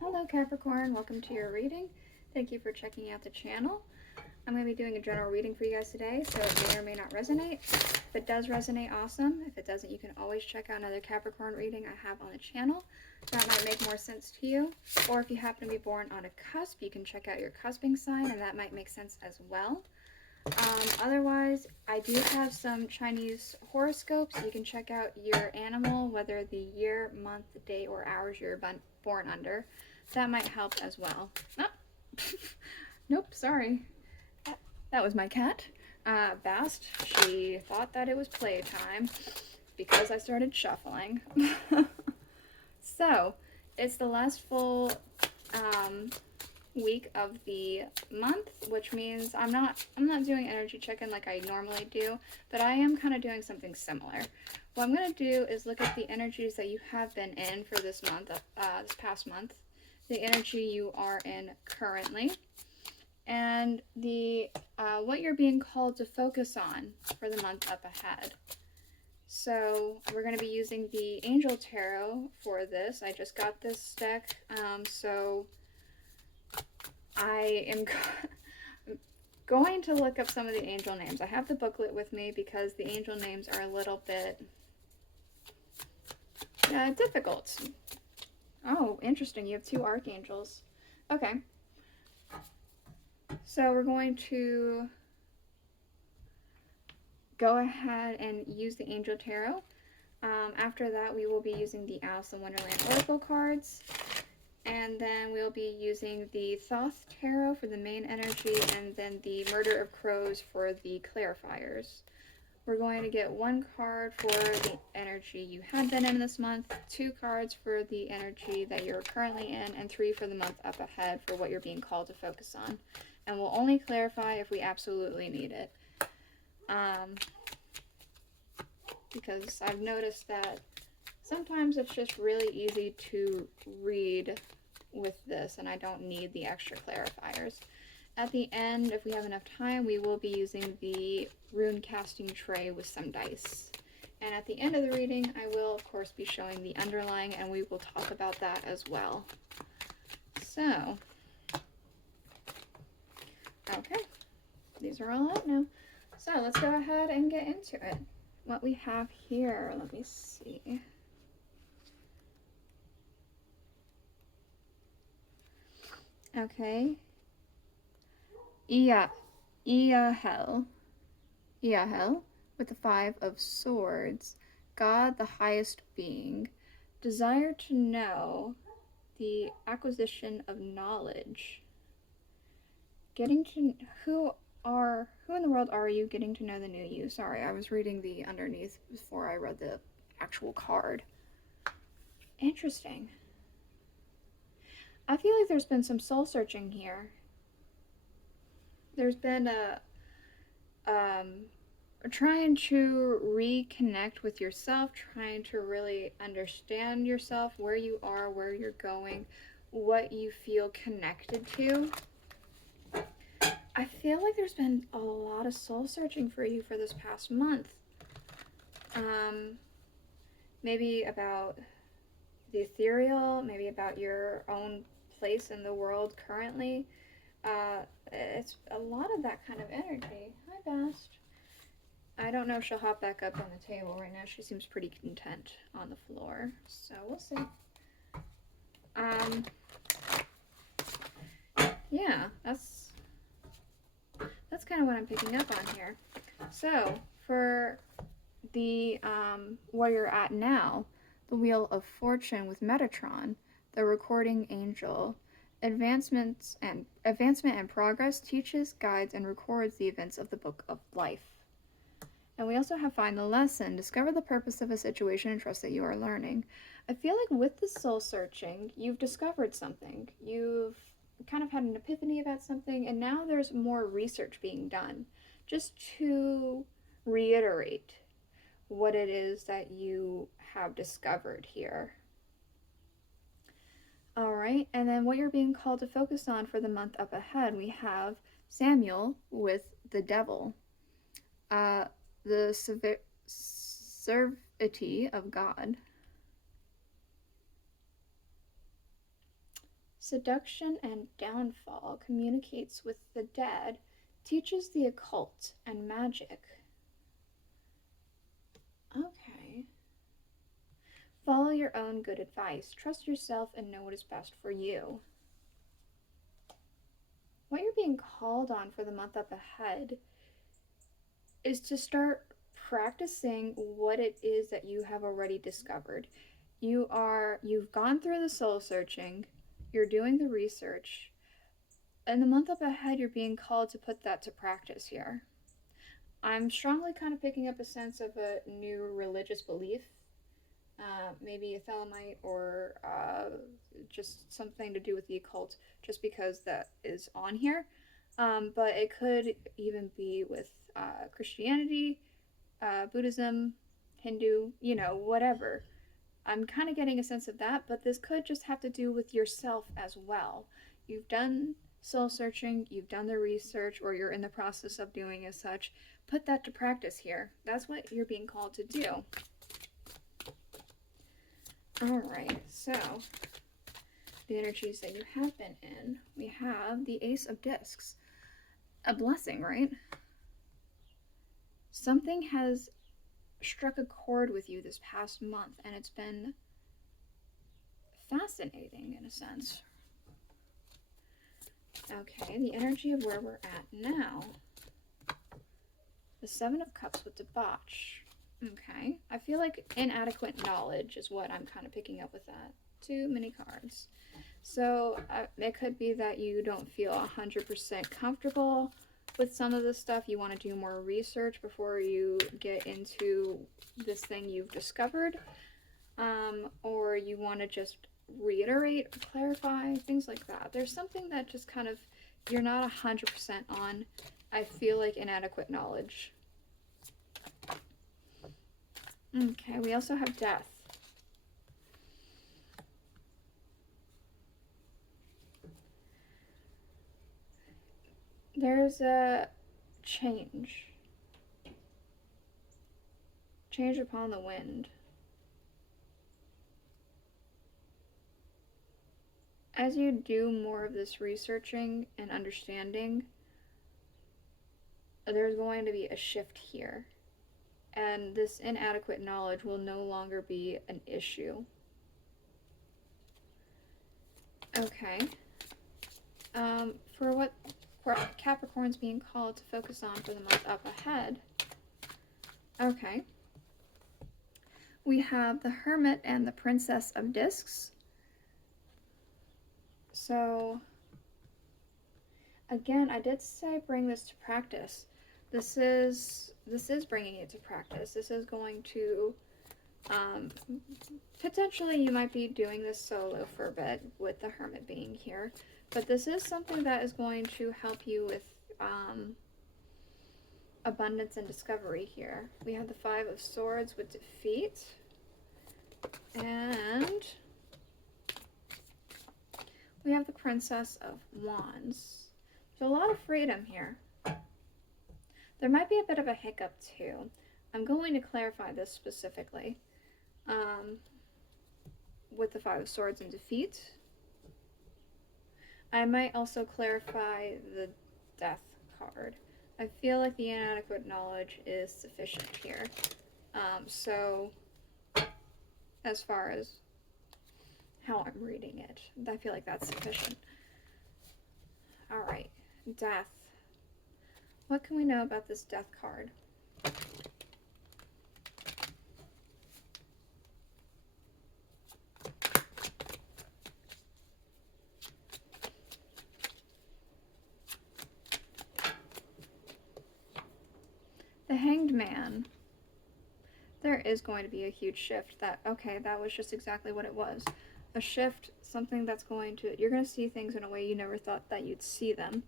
Hello Capricorn, welcome to your reading. Thank you for checking out the channel. I'm going to be doing a general reading for you guys today, so it may or may not resonate. If it does resonate, awesome. If it doesn't, you can always check out another Capricorn reading I have on the channel. That might make more sense to you. Or if you happen to be born on a cusp, you can check out your cusping sign, and that might make sense as well. Otherwise, I do have some Chinese horoscopes. You can check out your animal, whether the year, month, day, or hours you're born under. That might help as well. Oh. Nope, sorry. That was my cat, Bast. She thought that it was playtime because I started shuffling. So, it's the last full week of the month, which means I'm not doing energy check-in like I normally do, but I am kind of doing something similar. What I'm going to do is look at the energies that you have been in for this month, this past month, the energy you are in currently, and the what you're being called to focus on for the month up ahead. So we're going to be using the Angel Tarot for this. I just got this deck, so I am going to look up some of the angel names. I have the booklet with me because the angel names are a little bit difficult. Oh, interesting. You have two archangels. Okay. So we're going to go ahead and use the Angel Tarot. After that, we will be using the Aleister Wonderland Oracle cards. And then we'll be using the Thoth Tarot for the main energy, and then the Murder of Crows for the clarifiers. We're going to get one card for the energy you had been in this month, two cards for the energy that you're currently in, and three for the month up ahead for what you're being called to focus on. And we'll only clarify if we absolutely need it. Because I've noticed that sometimes it's just really easy to read with this, and I don't need the extra clarifiers. At the end, if we have enough time, we will be using the rune casting tray with some dice. And at the end of the reading, I will, of course, be showing the underlying, and we will talk about that as well. So, okay, these are all out now. So let's go ahead and get into it. What we have here, let me see. Okay. Iahel with the Five of Swords. God, the highest being. Desire to know, the acquisition of knowledge. Getting to who in the world are you? Getting to know the new you. Sorry, I was reading the underneath before I read the actual card. Interesting. I feel like there's been some soul searching here. There's been trying to reconnect with yourself, trying to really understand yourself, where you are, where you're going, what you feel connected to. I feel like there's been a lot of soul searching for you for this past month. Maybe about the ethereal, maybe about your own place in the world currently. It's a lot of that kind of energy. Hi, Bast. I don't know if she'll hop back up on the table right now. She seems pretty content on the floor, so we'll see. Yeah, that's kind of what I'm picking up on here. So, for the where you're at now, the Wheel of Fortune with Metatron, the Recording Angel, advancement and progress teaches, guides, and records the events of the Book of Life. And we also have Find the Lesson, discover the purpose of a situation and trust that you are learning. I feel like with the soul searching, you've discovered something. You've kind of had an epiphany about something, and now there's more research being done just to reiterate what it is that you have discovered here. All right, and then what you're being called to focus on for the month up ahead, we have Samuel with the Devil, the severity of God, Seduction and downfall, communicates with the dead, teaches the occult and magic. Okay. Follow your own good advice. Trust yourself and know what is best for you. What you're being called on for the month up ahead is to start practicing what it is that you have already discovered. You've gone through the soul searching, you're doing the research. In the month up ahead, you're being called to put that to practice here. I'm strongly kind of picking up a sense of a new religious belief, maybe a Thelemite or just something to do with the occult, just because that is on here. But it could even be with Christianity, Buddhism, Hindu, whatever. I'm kind of getting a sense of that, but this could just have to do with yourself as well. You've done soul searching, you've done the research, or you're in the process of doing as such. Put that to practice here. That's what you're being called to do. Alright, so the energies that you have been in, we have the Ace of Discs. A blessing, right? Something has struck a chord with you this past month, and it's been fascinating in a sense. Okay, the energy of where we're at now. The Seven of Cups with debauch. Okay, I feel like inadequate knowledge is what I'm kind of picking up with that. Too many cards. So it could be that you don't feel 100% comfortable with some of this stuff. You want to do more research before you get into this thing you've discovered. Or you want to just reiterate or clarify, things like that. There's something that just kind of, you're not 100% on. I feel like inadequate knowledge. Okay, we also have death. There's a change. Change upon the wind. As you do more of this researching and understanding, there's going to be a shift here. And this inadequate knowledge will no longer be an issue. Okay. For what Capricorn's being called to focus on for the month up ahead. Okay. We have the Hermit and the Princess of Discs. So, again, I did say bring this to practice. This is bringing it to practice. This is going to, potentially you might be doing this solo for a bit with the Hermit being here, but this is something that is going to help you with abundance and discovery here. We have the Five of Swords with defeat, and we have the Princess of Wands. So a lot of freedom here. There might be a bit of a hiccup too. I'm going to clarify this specifically. With the Five of Swords in defeat. I might also clarify the Death card. I feel like the inadequate knowledge is sufficient here. So, as far as how I'm reading it, I feel like that's sufficient. Alright, Death. What can we know about this Death card? The Hanged Man. There is going to be a huge shift. That was just exactly what it was. A shift, something that's going to, you're going to see things in a way you never thought that you'd see them.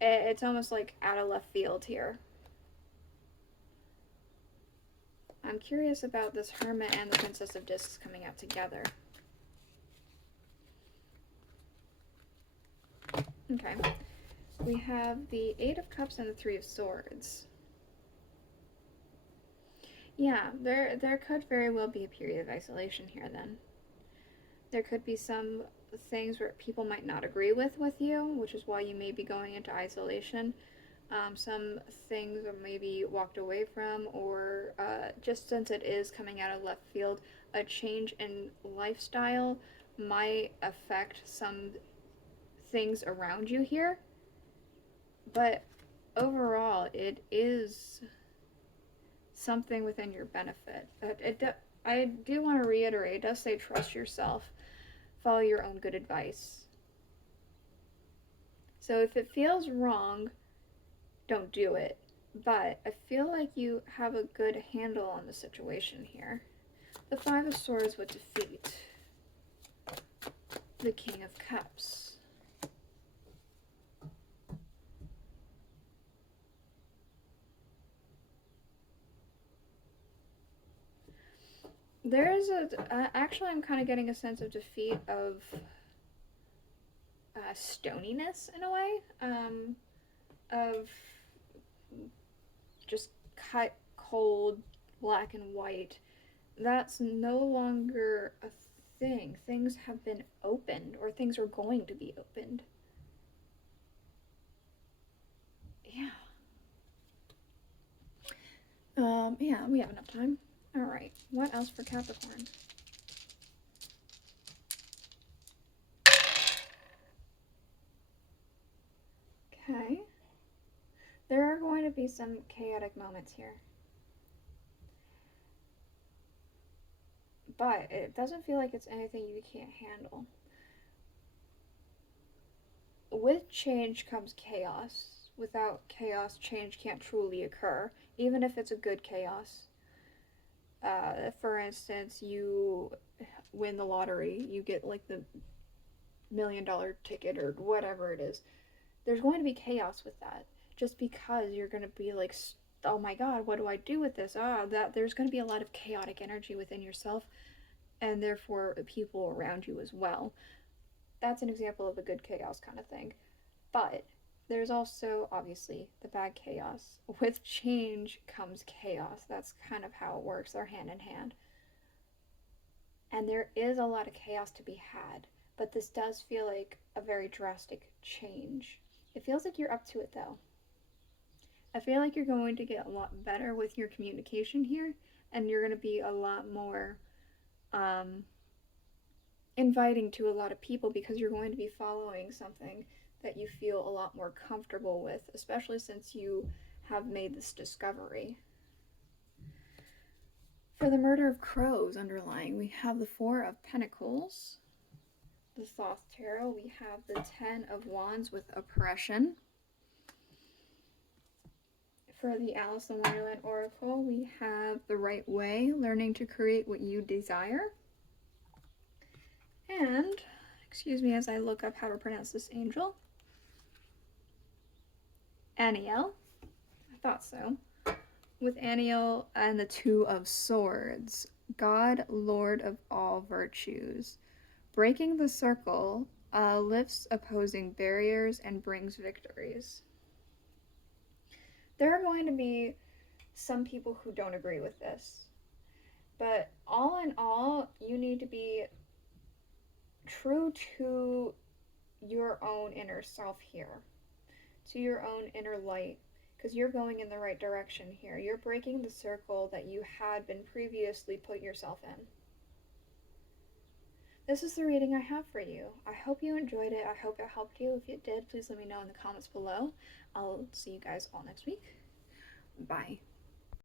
It's almost like out of left field here. I'm curious about this Hermit and the Princess of Discs coming out together. Okay. We have the Eight of Cups and the Three of Swords. Yeah, there could very well be a period of isolation here then. There could be some things where people might not agree with you, which is why you may be going into isolation. Some things are maybe walked away from, or just since it is coming out of left field, a change in lifestyle might affect some things around you here. But overall, it is something within your benefit. I do want to reiterate, it does say trust yourself, follow your own good advice. So if it feels wrong, don't do it. But I feel like you have a good handle on the situation here. The Five of Swords with defeat. The King of Cups. There's actually I'm kind of getting a sense of defeat of stoniness in a way, of just cut, cold, black and white. That's no longer a thing. Things have been opened, or things are going to be opened. Yeah. Yeah, we have enough time. Alright, what else for Capricorn? Okay. There are going to be some chaotic moments here. But it doesn't feel like it's anything you can't handle. With change comes chaos. Without chaos, change can't truly occur, even if it's a good chaos. For instance, you win the lottery, you get like the $1 million ticket or whatever it is. There's going to be chaos with that, just because you're going to be like, oh my god, what do I do with this? That there's going to be a lot of chaotic energy within yourself, and therefore people around you as well. That's an example of a good chaos kind of thing. But there's also obviously the bad chaos. With change comes chaos. That's kind of how it works. They're hand in hand. And there is a lot of chaos to be had, but this does feel like a very drastic change. It feels like you're up to it though. I feel like you're going to get a lot better with your communication here, and you're going to be a lot more inviting to a lot of people, because you're going to be following something that you feel a lot more comfortable with, especially since you have made this discovery. For the murder of crows underlying, we have the Four of Pentacles. The Thoth Tarot, we have the Ten of Wands with oppression. For the Alice in Wonderland Oracle, we have the Right Way, learning to create what you desire. And, excuse me as I look up how to pronounce this angel. Aniel. I thought so. With Aniel and the Two of Swords. God, Lord of all virtues. Breaking the circle lifts opposing barriers and brings victories. There are going to be some people who don't agree with this. But all in all, you need to be true to your own inner self here. To your own inner light. Because you're going in the right direction here. You're breaking the circle that you had been previously put yourself in. This is the reading I have for you. I hope you enjoyed it. I hope it helped you. If it did, please let me know in the comments below. I'll see you guys all next week. Bye.